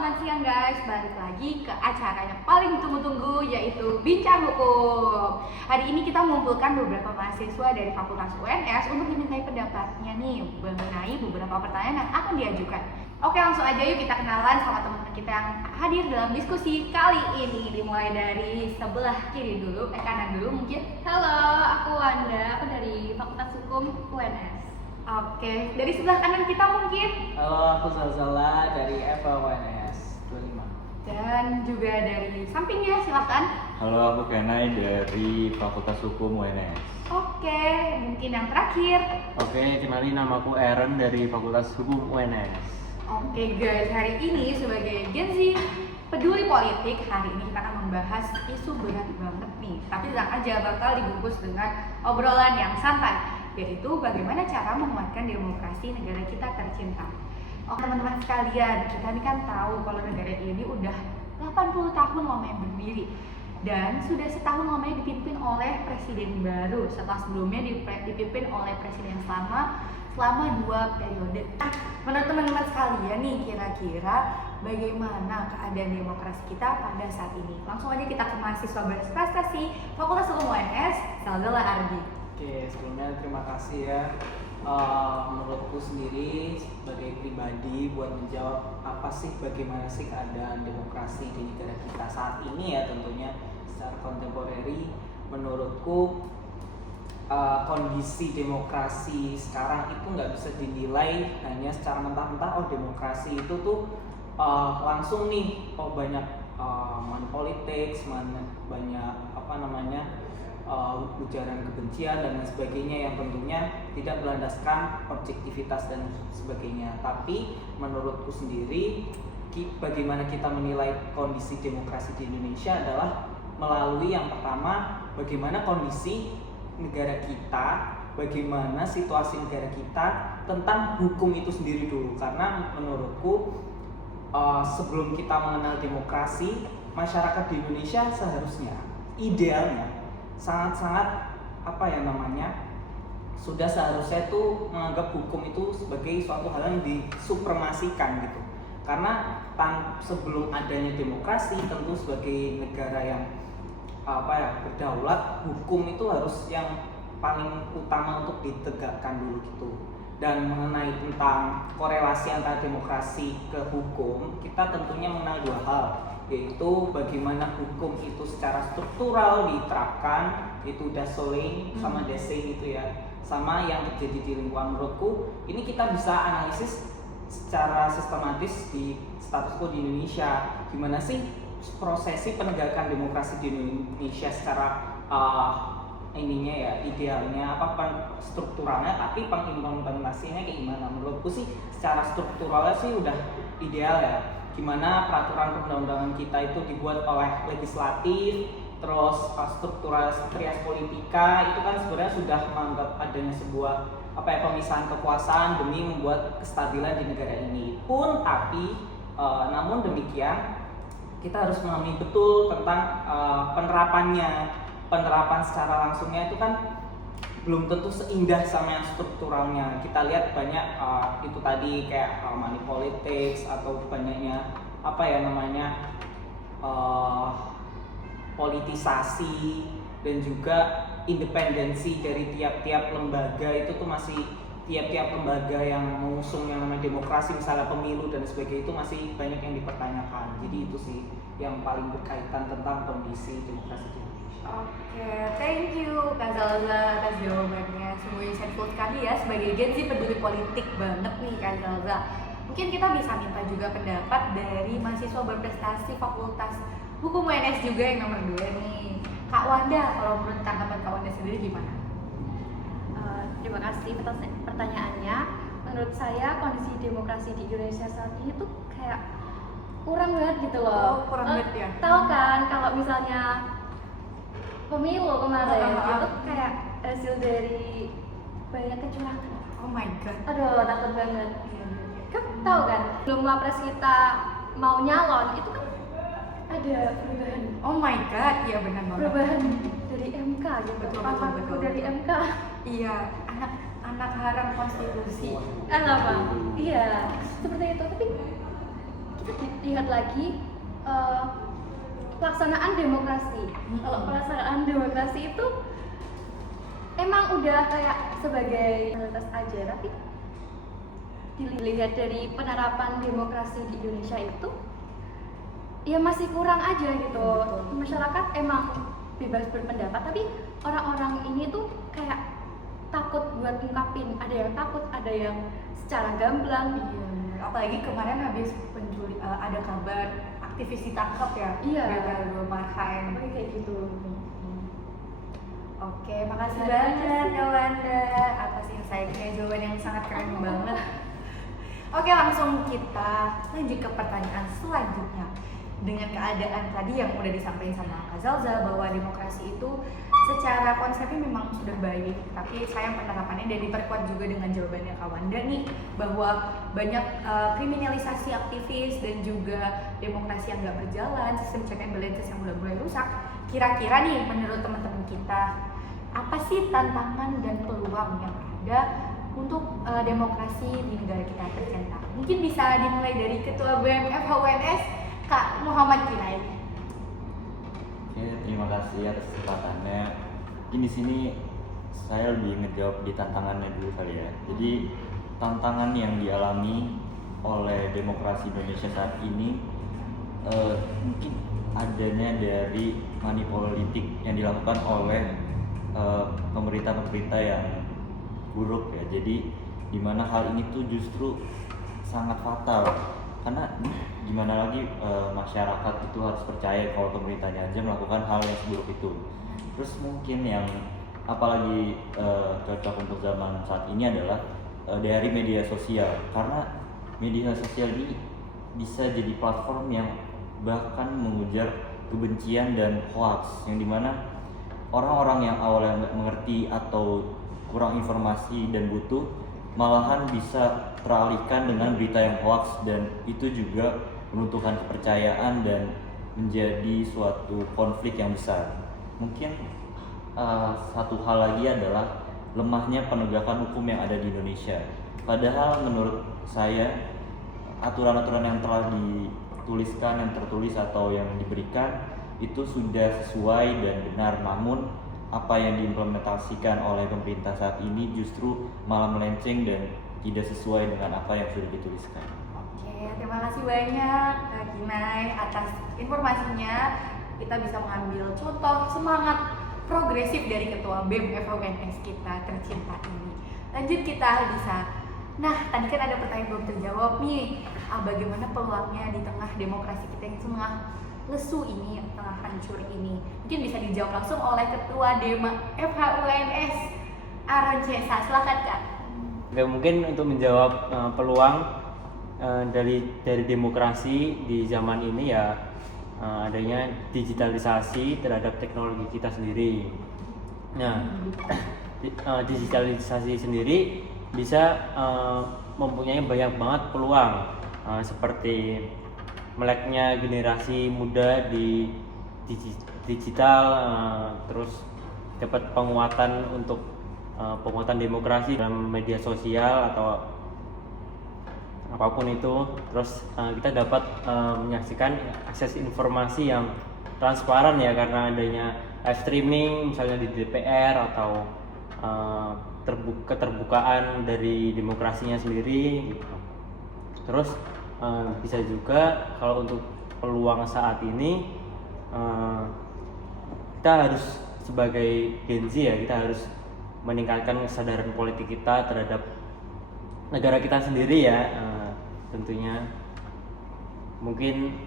selamat siang guys. Balik lagi ke acara yang paling ditunggu-tunggu, yaitu Bincang Hukum. Hari ini kita mengumpulkan beberapa mahasiswa dari Fakultas UNS untuk dimintai pendapatnya nih mengenai beberapa pertanyaan yang akan diajukan. Oke, langsung aja yuk kita kenalan sama teman-teman kita yang hadir dalam diskusi kali ini. Dimulai dari sebelah kiri dulu, kanan dulu mungkin. Halo, aku Wanda, aku dari Fakultas Hukum UNS. Oke, dari sebelah kanan kita mungkin. Halo, aku Zalzala dari FWNS 25. Dan juga dari sampingnya, silakan. Halo, aku Kenai dari Fakultas Hukum UNS. Oke, mungkin yang terakhir. Oke, kenalin namaku Aaron dari Fakultas Hukum UNS. Oke guys, hari ini sebagai Gen Z peduli politik, hari ini kita akan membahas isu berat banget nih. Tapi tenang aja, bakal dibungkus dengan obrolan yang santai, yaitu bagaimana cara menguatkan demokrasi negara kita tercinta. Oke teman-teman sekalian, kita ini kan tahu kalau negara ini udah 80 tahun lamanya berdiri dan sudah setahun lamanya dipimpin oleh presiden baru setelah sebelumnya dipimpin oleh presiden selama 2 periode. Menurut teman-teman sekalian nih, kira-kira bagaimana keadaan demokrasi kita pada saat ini? Langsung aja kita ke mahasiswa berprestasi Fakultas Hukum UNS, Zalzala Ardi. Oke, sebelumnya terima kasih ya. Menurutku sendiri sebagai pribadi buat menjawab bagaimana sih keadaan demokrasi di negara kita saat ini ya, tentunya secara kontemporeri. Menurutku kondisi demokrasi sekarang itu nggak bisa dinilai hanya secara mentah-mentah. Oh, demokrasi itu tuh langsung nih, banyak money politics, banyak ujaran kebencian dan lain sebagainya yang tentunya tidak berlandaskan objektivitas dan sebagainya. Tapi menurutku sendiri, bagaimana kita menilai kondisi demokrasi di Indonesia adalah melalui yang pertama, bagaimana kondisi negara kita, bagaimana situasi negara kita tentang hukum itu sendiri dulu. Karena menurutku sebelum kita mengenal demokrasi, masyarakat di Indonesia seharusnya idealnya sangat-sangat sudah seharusnya tuh menganggap hukum itu sebagai suatu hal yang disupremasikan gitu. Karena sebelum adanya demokrasi, tentu sebagai negara yang berdaulat, hukum itu harus yang paling utama untuk ditegakkan dulu gitu. Dan mengenai tentang korelasi antara demokrasi ke hukum, kita tentunya mengenal 2 hal, yaitu bagaimana hukum itu secara struktural diterapkan, itu Dasoling sama Desing gitu ya, sama yang terjadi di lingkungan. Menurutku ini kita bisa analisis secara sistematis di status quo di Indonesia. Gimana sih prosesi penegakan demokrasi di Indonesia secara idealnya strukturalnya, tapi pengimplementasinya kayak gimana? Menurutku sih secara strukturalnya sih udah ideal ya. Gimana peraturan perundang-undangan kita itu dibuat oleh legislatif, terus struktural trias politika itu kan sebenarnya sudah menganggap adanya sebuah pemisahan kekuasaan demi membuat kestabilan di negara ini. Namun demikian kita harus memahami betul tentang penerapan secara langsungnya itu kan belum tentu seindah sama yang strukturalnya. Kita lihat banyak itu tadi kayak money politics atau banyaknya politisasi dan juga independensi dari tiap-tiap lembaga. Itu tuh masih tiap-tiap lembaga yang mengusung yang namanya demokrasi, misalnya pemilu dan sebagainya, itu masih banyak yang dipertanyakan. Jadi itu sih yang paling berkaitan tentang kondisi demokrasi di Indonesia. Oke, thank you Kak Zalza atas jawabannya. Sungguh insightful sekali ya, sebagai Gen Z peduli politik banget nih Kak Zalza. Mungkin kita bisa minta juga pendapat dari mahasiswa berprestasi Fakultas Hukum UNS juga yang nomor 2 nih, Kak Wanda. Kalau menurut tanggapan Kak Wanda sendiri gimana? Terima kasih pertanyaannya. Menurut saya kondisi demokrasi di Indonesia saat ini tuh kayak kurang banget gitu loh. Kurang banget ya? Tahu kan kalau misalnya pemilu kemarin itu kayak hasil dari banyak kecurangan. Oh my god. Aduh, takut banget. Kan tahu kan, belum wapres kita mau nyalon itu kan ada perubahan. Oh my god, iya benar banget. Perubahan dari MK gitu. Betul. Dari MK. Iya, anak haram konstitusi. Apa? Iya, seperti itu. Tapi lihat lagi pelaksanaan demokrasi. Kalau pelaksanaan demokrasi itu emang udah kayak sebagai realitas aja, tapi dilihat dari penerapan demokrasi di Indonesia itu ya masih kurang aja gitu. Masyarakat emang bebas berpendapat, tapi orang-orang ini tuh kayak takut buat ngungkapin. Ada yang takut, ada yang secara gamblang. Iya, bener. Apalagi kemarin habis ada kabar aktivis ditangkap ya. Iya. Gara-gara dua marhaen. Kayak gitu. Oke, makasih banyak Yolanda atas insight-nya, jawaban yang sangat keren banget. Oke, langsung kita lanjut ke pertanyaan selanjutnya. Dengan keadaan tadi yang udah disampaikan sama Kak Zalza bahwa demokrasi itu secara konsepnya memang sudah baik, tapi sayang penerapannya dan diperkuat juga dengan jawabannya Kak Wanda nih bahwa banyak kriminalisasi aktivis dan juga demokrasi yang nggak berjalan, sistem check and balances yang udah mulai rusak. Kira-kira nih menurut teman-teman kita, apa sih tantangan dan peluang yang ada untuk demokrasi di negara kita tercinta? Mungkin bisa dimulai dari Ketua BMF HWNS Kak Muhammad Kinai. Oke, terima kasih atas kesempatannya. Mungkin di sini saya lebih ngejawab di tantangannya dulu kali ya. Jadi tantangan yang dialami oleh demokrasi Indonesia saat ini mungkin adanya dari money politik yang dilakukan oleh pemerintah-pemerintah yang buruk ya. Jadi dimana hal ini tuh justru sangat fatal, karena gimana lagi masyarakat itu harus percaya kalau pemerintahnya aja melakukan hal yang seburuk itu. Terus mungkin yang apalagi cocok untuk zaman saat ini adalah dari media sosial, karena media sosial ini bisa jadi platform yang bahkan mengujar kebencian dan hoax, yang dimana orang-orang yang awalnya nggak mengerti atau kurang informasi dan butuh malahan bisa teralihkan dengan berita yang hoax, dan itu juga menentukan kepercayaan dan menjadi suatu konflik yang besar. Mungkin satu hal lagi adalah lemahnya penegakan hukum yang ada di Indonesia. Padahal menurut saya aturan-aturan yang telah dituliskan, yang tertulis atau yang diberikan itu sudah sesuai dan benar, namun apa yang diimplementasikan oleh pemerintah saat ini justru malah melenceng dan tidak sesuai dengan apa yang sudah dituliskan. Oke, terima kasih banyak Kak Kinai atas informasinya. Kita bisa mengambil contoh semangat progresif dari Ketua BEM FHWNS kita tercinta ini. Lanjut kita bisa. Nah, tadi kan ada pertanyaan belum terjawab nih. Bagaimana peluangnya di tengah demokrasi kita yang tengah lesu ini, tengah hancur ini? Mungkin bisa dijawab langsung oleh Ketua Dema FHWNS Aron Cesa. Silakan Kak. Oke, mungkin untuk menjawab peluang dari demokrasi di zaman ini ya adanya digitalisasi terhadap teknologi kita sendiri. Nah, digitalisasi sendiri bisa mempunyai banyak banget peluang, seperti meleknya generasi muda di digital, terus dapat penguatan untuk penguatan demokrasi dalam media sosial atau apapun itu. Terus kita dapat menyaksikan akses informasi yang transparan ya, karena adanya live streaming misalnya di DPR atau keterbukaan dari demokrasinya sendiri gitu. Terus bisa juga kalau untuk peluang saat ini kita harus sebagai Gen Z ya, kita harus meningkatkan kesadaran politik kita terhadap negara kita sendiri ya. Tentunya mungkin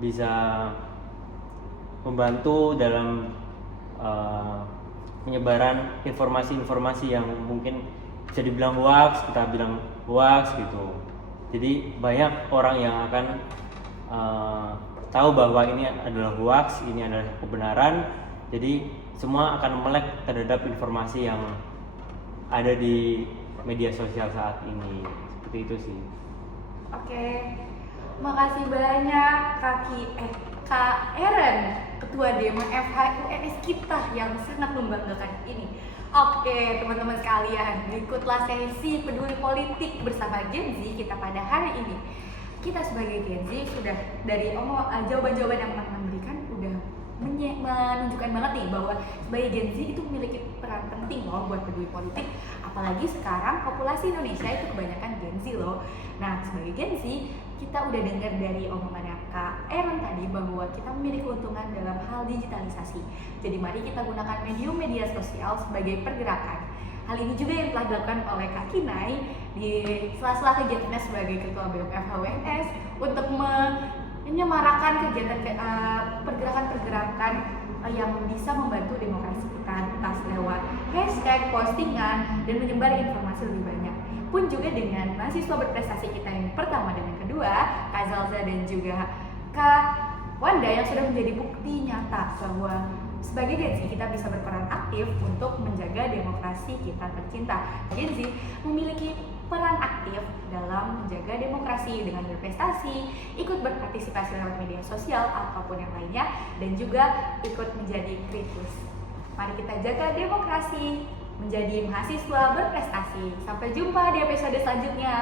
bisa membantu dalam penyebaran informasi-informasi yang mungkin bisa dibilang hoax, kita bilang hoax gitu. Jadi banyak orang yang akan tahu bahwa ini adalah hoax, ini adalah kebenaran. Jadi semua akan melek terhadap informasi yang ada di media sosial saat ini. Seperti itu sih. Oke, makasih banyak Kak Eren, Ketua Dema FHWNS kita yang sangat membanggakan ini. Oke teman-teman sekalian, berikutlah sesi peduli politik bersama Gen Z kita pada hari ini. kita sebagai Gen Z sudah dari jawaban-jawaban yang teman-teman berikan udah menunjukkan banget nih bahwa sebagai Gen Z itu memiliki peran penting loh buat peduli politik, apalagi sekarang populasi Indonesia itu kebanyakan Gen Z loh. Nah, sebagai Gen Z kita udah dengar dari omongannya Kak Erin tadi bahwa kita memiliki keuntungan dalam hal digitalisasi. Jadi mari kita gunakan medium media sosial sebagai pergerakan. Hal ini juga yang telah dilakukan oleh Kak Kinai di sela-sela kegiatannya sebagai Ketua BMFH UNS untuk menyemarakan kegiatan pergerakan-pergerakan yang bisa membantu demokrasi kita, entah lewat hashtag, postingan, dan menyebar informasi lebih banyak. Pun juga dengan mahasiswa berprestasi kita yang pertama dan yang kedua, Kak Zalza dan juga Kak Wanda yang sudah menjadi bukti nyata bahwa sebagai Gen Z kita bisa berperan aktif untuk menjaga demokrasi kita tercinta. Gen Z memiliki peran aktif dalam menjaga demokrasi dengan berprestasi, ikut berpartisipasi lewat media sosial ataupun yang lainnya, dan juga ikut menjadi kritis. Mari kita jaga demokrasi, menjadi mahasiswa berprestasi. Sampai jumpa di episode selanjutnya.